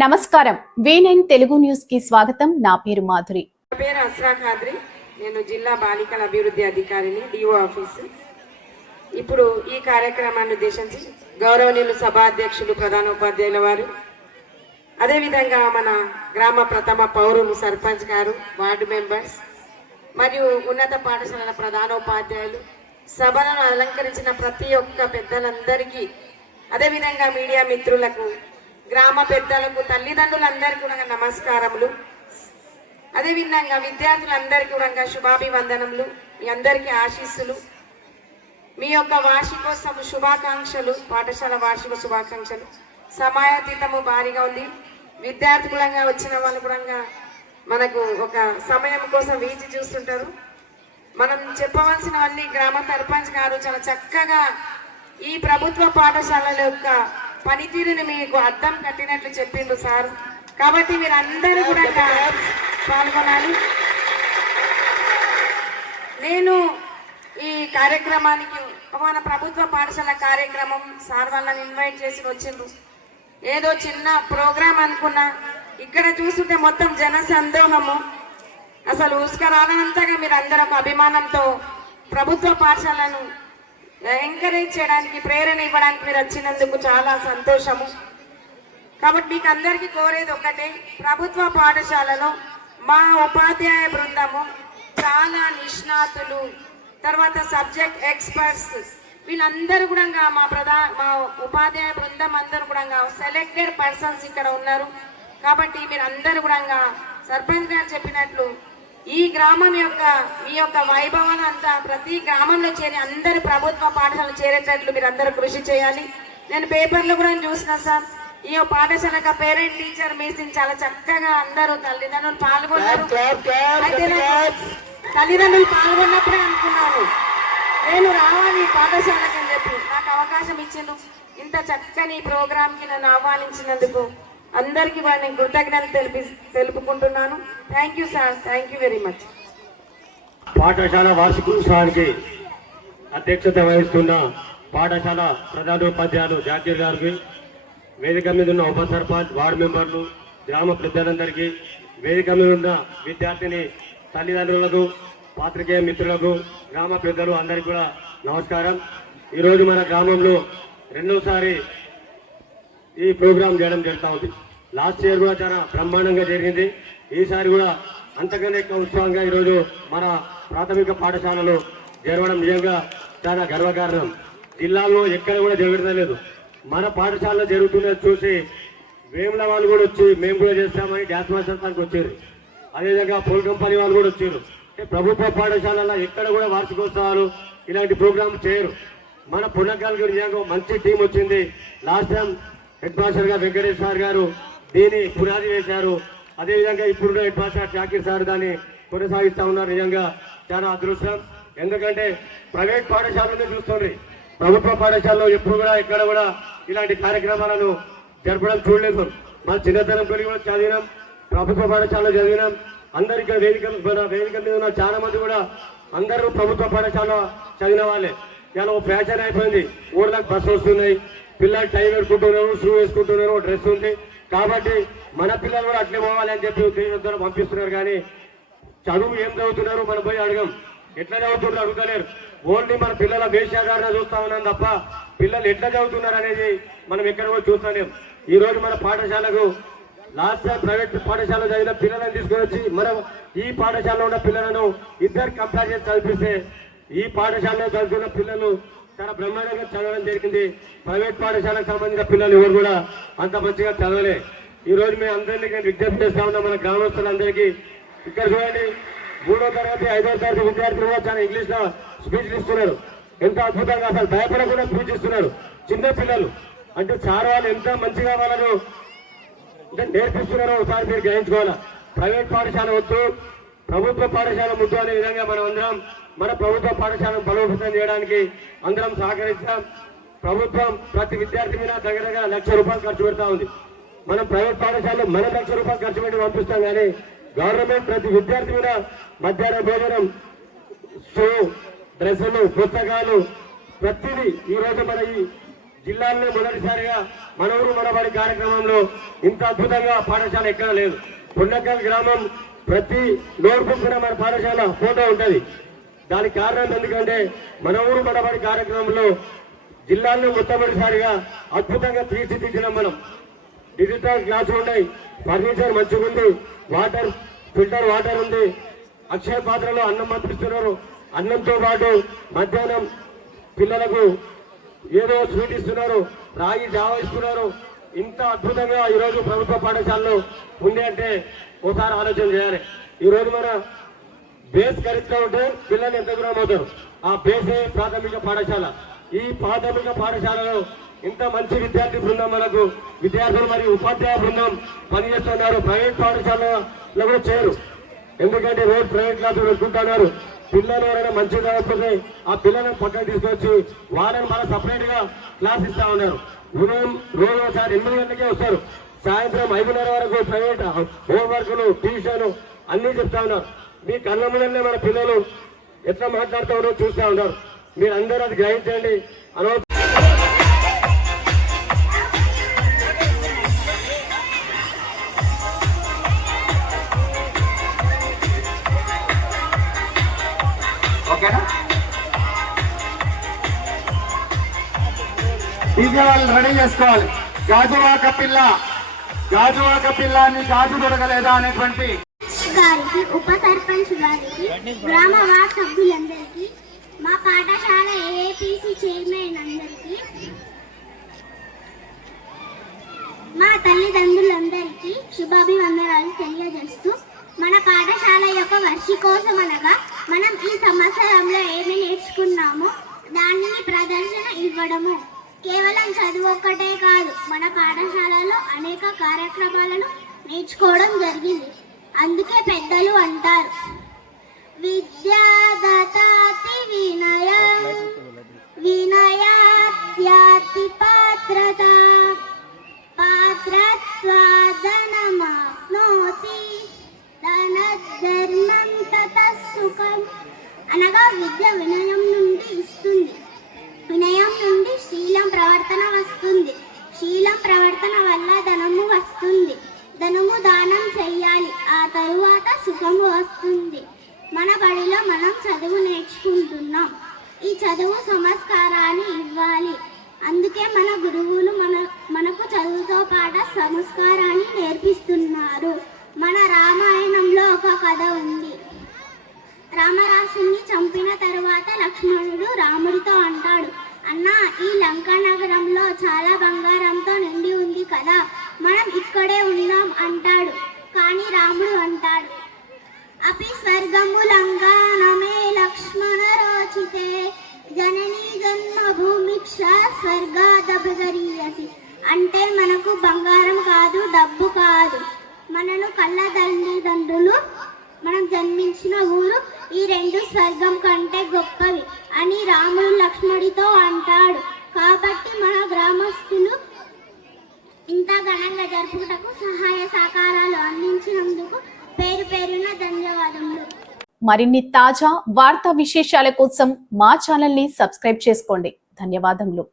నమస్కారం V9 Telugu news కి స్వాగతం. నా పేరు మాధురి. నా పేరు అస్రా ఖాద్రి. నేను జిల్లా బాలికల అభివృద్ధి అధికారిని, డిఓ ఆఫీసు. ఇప్పుడు ఈ కార్యక్రమాన్ని ఉద్దేశించి గౌరవనీయులు సభాధ్యక్షులు, ప్రధానోపాధ్యాయుల వారు, అదేవిధంగా మన గ్రామ ప్రథమ పౌరులు, సర్పంచ్ గారు, వార్డు మెంబర్స్ మరియు ఉన్నత పాఠశాలల ప్రధానోపాధ్యాయులు, సభలను అలంకరించిన ప్రతి ఒక్క పెద్దలందరికీ, అదేవిధంగా మీడియా మిత్రులకు, గ్రామ పెద్దలకు, తల్లిదండ్రులందరికీ కూడా నమస్కారములు. అదేవిధంగా విద్యార్థులందరికీ కూడా శుభాభివందనములు. మీ అందరికీ ఆశీస్సులు. మీ యొక్క వార్షికోత్సవ శుభాకాంక్షలు, పాఠశాల వార్షిక శుభాకాంక్షలు. సమయాతీతము భారీగా ఉంది. విద్యార్థులంగా వచ్చిన వాళ్ళు కూడా మనకు ఒక సమయం కోసం వేచి చూస్తుంటారు. మనం చెప్పవలసినవన్నీ గ్రామ సర్పంచ్ గారు చాలా చక్కగా ఈ ప్రభుత్వ పాఠశాలల యొక్క పనితీరుని మీకు అద్దం కట్టినట్లు చెప్పిండు సార్. కాబట్టి మీరందరూ కూడా పాల్గొనాలి. నేను ఈ కార్యక్రమానికి మన ప్రభుత్వ పాఠశాల కార్యక్రమం సార్ వాళ్ళని ఇన్వైట్ చేసి వచ్చిండ్రు. ఏదో చిన్న ప్రోగ్రాం అనుకున్నా, ఇక్కడ చూస్తుంటే మొత్తం జన సందోహము. అసలు ఉస్కరానంతగా మీరు అందరూ ఒక అభిమానంతో ప్రభుత్వ పాఠశాలను ఎంకరేజ్ చేయడానికి, ప్రేరణ ఇవ్వడానికి మీరు వచ్చినందుకు చాలా సంతోషము. కాబట్టి మీకు అందరికీ కోరేది ఒకటే, ప్రభుత్వ పాఠశాలలో మా ఉపాధ్యాయ బృందము చాలా నిష్ణాతులు, తర్వాత సబ్జెక్ట్ ఎక్స్పర్ట్స్, వీళ్ళందరూ కూడా మా ఉపాధ్యాయ బృందం అందరూ కూడా సెలెక్టెడ్ పర్సన్స్ ఇక్కడ ఉన్నారు. కాబట్టి మీరు అందరూ కూడా సర్పంచ్ గారు చెప్పినట్లు ఈ గ్రామం యొక్క మీ యొక్క వైభవాలు అంతా ప్రతి గ్రామంలో చేరి అందరు ప్రభుత్వ పాఠశాలలు చేరేటట్లు మీరు అందరూ కృషి చేయాలి. నేను పేపర్లో కూడా చూసిన సార్, ఈ పాఠశాల పేరెంట్ టీచర్ మీటింగ్ చాలా చక్కగా అందరూ తల్లిదండ్రులు పాల్గొన్నారు. అయితే తల్లిదండ్రులు పాల్గొన్నప్పుడే అనుకున్నాను నేను రావాలి పాఠశాలకి అని చెప్పి. నాకు అవకాశం ఇచ్చిండు. ఇంత చక్కని ప్రోగ్రాంకి నన్ను ఆహ్వానించినందుకు అందరికీ నేను కృతజ్ఞతలు తెలుపుకుంటున్నాను. Thank you sir, thank you very much. పాఠశాల వార్షికోత్సవానికి అధ్యక్షత వహిస్తున్న పాఠశాల ప్రధానోపాధ్యాయులు జాకీర్ గారికి, వేదిక మీద ఉన్న ఉప సర్పంచ్, వార్డు మెంబర్లు, గ్రామ పెద్దలందరికీ, వేదిక మీద ఉన్న విద్యార్థిని తల్లిదండ్రులకు, పాత్రికేయ మిత్రులకు, గ్రామ పెద్దలు అందరికీ కూడా నమస్కారం. ఈరోజు మన గ్రామంలో రెండోసారి ఈ ప్రోగ్రాం చేయడం జరుగుతూ ఉంది. లాస్ట్ ఇయర్ కూడా చాలా బ్రహ్మాండంగా జరిగింది. ఈసారి కూడా అంతకన్నా ఎక్కువ ఉత్సాహంగా ఈరోజు మన ప్రాథమిక పాఠశాలలో జరగడం నిజంగా చాలా గర్వకారణం. జిల్లాలో ఎక్కడ కూడా జరగడం లేదు. మన పాఠశాలలో జరుగుతున్నది చూసి వేముల వాళ్ళు కూడా వచ్చి మేము కూడా చేస్తామని గ్యాస్ మాస్టర్కి వచ్చారు. అదేవిధంగా పోల్ కంపెనీ వాళ్ళు కూడా వచ్చారు. ప్రభుత్వ పాఠశాలలో ఎక్కడ కూడా వార్షికోత్సవాలు ఇలాంటి ప్రోగ్రాం చేయరు. మన పుణకాలకి నిజంగా మంచి టీం వచ్చింది. లాస్ట్ టైం హెడ్ మాస్టర్ గారు వెంకటేష్ సార్ గారు దీన్ని పునాది వేశారు. అదేవిధంగా ఇప్పుడు హెడ్ మాస్టర్ జాకీర్ సార్ దాన్ని కొనసాగిస్తా ఉన్నారు. నిజంగా చాలా అదృష్టం. ఎందుకంటే ప్రైవేట్ పాఠశాలను చూస్తుంది, ప్రభుత్వ పాఠశాలలో ఎప్పుడు కూడా ఎక్కడ కూడా ఇలాంటి కార్యక్రమాలను జరపడం చూడలేదు. మన చిన్నతనం పెరిగి కూడా చదివినాం, ప్రభుత్వ పాఠశాలలో చదివినాం. అందరికీ వేదిక మీద ఉన్న చాలా మంది కూడా అందరూ ప్రభుత్వ పాఠశాల చదివిన వాళ్ళే. ఇలా ఓ ఫ్యాషన్ అయిపోయింది. ఊళ్ళకి బస్సు వస్తున్నాయి, పిల్లలు టైం వేసుకుంటున్నారు, షూ వేసుకుంటున్నారు, డ్రెస్ ఉంది. కాబట్టి మన పిల్లలు కూడా అట్లే పోవాలి అని చెప్పి ఉద్దేశంతో పంపిస్తున్నారు. కానీ చదువు ఏం చదువుతున్నారు మనం పోయి అడగం. ఎట్లా చదువుతున్నారు అడుగుతలేరు. ఓన్లీ మన పిల్లల వేషాధారణ చూస్తా ఉన్నాం తప్ప పిల్లలు ఎట్లా చదువుతున్నారు అనేది మనం ఎక్కడ కూడా చూస్తలేం. ఈ రోజు మన పాఠశాలకు లాస్ట్ టైం ప్రైవేట్ పాఠశాల చదివిన పిల్లలను తీసుకొని వచ్చి మనం ఈ పాఠశాలలో ఉన్న పిల్లలను ఇద్దరు కంపేర్ చేసి చదివిస్తే ఈ పాఠశాలలో చదువుతున్న పిల్లలు చాలా బ్రహ్మాండంగా చదవడం జరిగింది. ప్రైవేట్ పాఠశాలకు సంబంధించిన పిల్లలు ఎవరు కూడా అంత మంచిగా చదవలే. ఈ రోజు మేము అందరినీ నేను విజ్ఞప్తి చేస్తా ఉన్నాం మన గ్రామస్తులందరికీ. ఇక్కడ చూడండి, 3వ తరగతి 5వ తరగతి విద్యార్థులు కూడా చాలా ఇంగ్లీష్ లో స్పీచ్లు ఇస్తున్నారు. ఎంత అద్భుతంగా, అసలు భయపడకుండా స్పీచ్ ఇస్తున్నారు చిన్న పిల్లలు. అంటే సార్ వాళ్ళు ఎంత మంచిగా వాళ్ళను నేర్పిస్తున్నారో ఒకసారి మీరు గ్రహించుకోవాలా. ప్రైవేట్ పాఠశాల వద్దు, ప్రభుత్వ పాఠశాల ముద్దు అనే విధంగా మనం అందరం మన ప్రభుత్వ పాఠశాలను బలోపేతం చేయడానికి అందరం సహకరిస్తాం. ప్రభుత్వం ప్రతి విద్యార్థి మీద దగ్గర ₹1,00,000 ఖర్చు పెడతా ఉంది. మనం ప్రైవేట్ పాఠశాలలో మనం ₹1,00,000 ఖర్చు పెట్టి పంపిస్తాం. కానీ గవర్నమెంట్ ప్రతి విద్యార్థి మీద మధ్యాహ్న భోజనం, షూ, డ్రెస్సులు, పుస్తకాలు, ప్రతిదీ ఈ రోజు మన ఈ జిల్లాలోనే మొదటిసారిగా మన ఊరు మనబడి కార్యక్రమంలో ఇంత అద్భుతంగా పాఠశాల ఎక్కడ లేదు. పున్నకల్ గ్రామం ప్రతి నోట్బుక్న మన పాఠశాల ఫోటో ఉంటది. దానికి కారణం ఎందుకంటే మన ఊరు మనబడి కార్యక్రమంలో జిల్లాలో మొట్టమొదటిసారిగా అద్భుతంగా తీర్చిదిద్దినాం. మనం డిజిటల్ క్లాసులు ఉన్నాయి, ఫర్నిచర్ మంచిగా ఉంది, వాటర్ ఫిల్టర్ వాటర్ ఉంది, అక్షయ పాత్రలో అన్నం పంపిస్తున్నారు. అన్నంతో పాటు మధ్యాహ్నం పిల్లలకు ఏదో స్వీట్ ఇస్తున్నారు, రాగి జావ ఇస్తున్నారు. ఇంత అద్భుతంగా ఈరోజు ప్రభుత్వ పాఠశాలలో ఉంది అంటే ఒకసారి ఆలోచన చేయాలి. ఈరోజు మన బేస్ కరెక్ట్గా ఉంటే పిల్లలు ఎంత దూరం అవుతారు. ఆ బేసే ప్రాథమిక పాఠశాల. ఈ ప్రాథమిక పాఠశాలలో ఇంత మంచి విద్యార్థి బృందం, మనకు విద్యార్థులు మరియు ఉపాధ్యాయ బృందం పనిచేస్తున్నారు. ప్రైవేట్ పాఠశాలలో కూడా చేయరు, ఎందుకంటే రోజు ప్రైవేట్ క్లాసులు పెట్టుకుంటున్నారు. పిల్లలు ఎవరైనా మంచిగా చదవకపోతే ఆ పిల్లలను పక్కన తీసుకొచ్చి వాళ్ళని మన సపరేట్ గా క్లాస్ ఇస్తా ఉన్నారు. ఉదయం రోజు ఒకసారి 8 గంటలకే వస్తారు, సాయంత్రం 5:30 వరకు ప్రైవేట్ హోంవర్క్లు, ట్యూషన్ అన్ని చెప్తా ఉన్నారు. మీ కళ్ళ ముందనే మన పిల్లలు ఎట్లా మాట్లాడుతూ ఉన్నారో చూస్తూ ఉన్నారు. మీరు అందరూ అది గ్రహించండి. అనవసరం డీజే వాళ్ళు రెడీ చేసుకోవాలి. గాజువాక పిల్ల అని గాజు దొరకలేదా అనేటువంటి గారికి, ఉప సర్పంచ్ గారికి, గ్రామ వార్డ్ సభ్యులందరికీ, మా పాఠశాల ఏఏపీసీ చైర్మన్ అందరికీ, మా తల్లిదండ్రులందరికీ శుభాభివందనాలు తెలియజేస్తూ, మన పాఠశాల యొక్క వార్షికోత్సవం అనగా మనం ఈ సంవత్సరంలో ఏమి నేర్చుకున్నామో దానిని ప్రదర్శన ఇవ్వడము. కేవలం చదువు ఒక్కటే కాదు, మన పాఠశాలలో అనేక కార్యక్రమాలను నేర్చుకోవడం జరిగింది. అందుకే పెద్దలు అంటారు, విద్యాదతాతి వినయం వినయాత్యాతి పాత్రత పాత్రత్వాదనమాప్నోతి ధనధర్మం తతః సుఖం. అనగా విద్య వినయం నుండి ఇస్తుంది, వినయం నుండి శీలం ప్రవర్తన వస్తుంది, శీలం ప్రవర్తన వల్ల ధనము వస్తుంది, ధనము దానం చెయ్యాలి, ఆ తరువాత సుఖము వస్తుంది. మన బడిలో మనం చదువు నేర్చుకుంటున్నాం. ఈ చదువు సంస్కారాన్ని ఇవ్వాలి. అందుకే మన గురువులు మనకు చదువుతో పాటు సంస్కారాన్ని నేర్పిస్తున్నారు. మన రామాయణంలో ఒక కథ ఉంది. రామరాసుని చంపిన తరువాత లక్ష్మణుడు రాముడితో అంటాడు, అన్నా, ఈ లంకా నగరంలో చాలా బంగారంతో నిండి ఉంది కదా, మనం ఇక్కడే ఉందాం అంటాడు. కానీ రాముడు అంటాడు, అపి స్వర్గములంగా నమే లక్ష్మణ రోచితే జననీ జన్మభూమిక్ష స్వర్గాదభిగరీయసి. అంటే మనకు బంగారం కాదు, డబ్బు కాదు, మనను కళ్ళ తల్లిదండ్రులు, మనం జన్మించిన ఊరు, ఈ రెండు స్వర్గం కంటే గొప్పవి అని రాముడు లక్ష్మణుడితో అంటాడు. కాబట్టి మన గ్రామస్తులు ఇంత ఘనంగా జరుపుటకు సహాయ సహకారాలు అందించినందుకు పేరు పేరున ధన్యవాదములు. మరిన్ని తాజా వార్తా విశేషాల కోసం మా ఛానల్ ని సబ్స్క్రైబ్ చేసుకోండి. ధన్యవాదములు.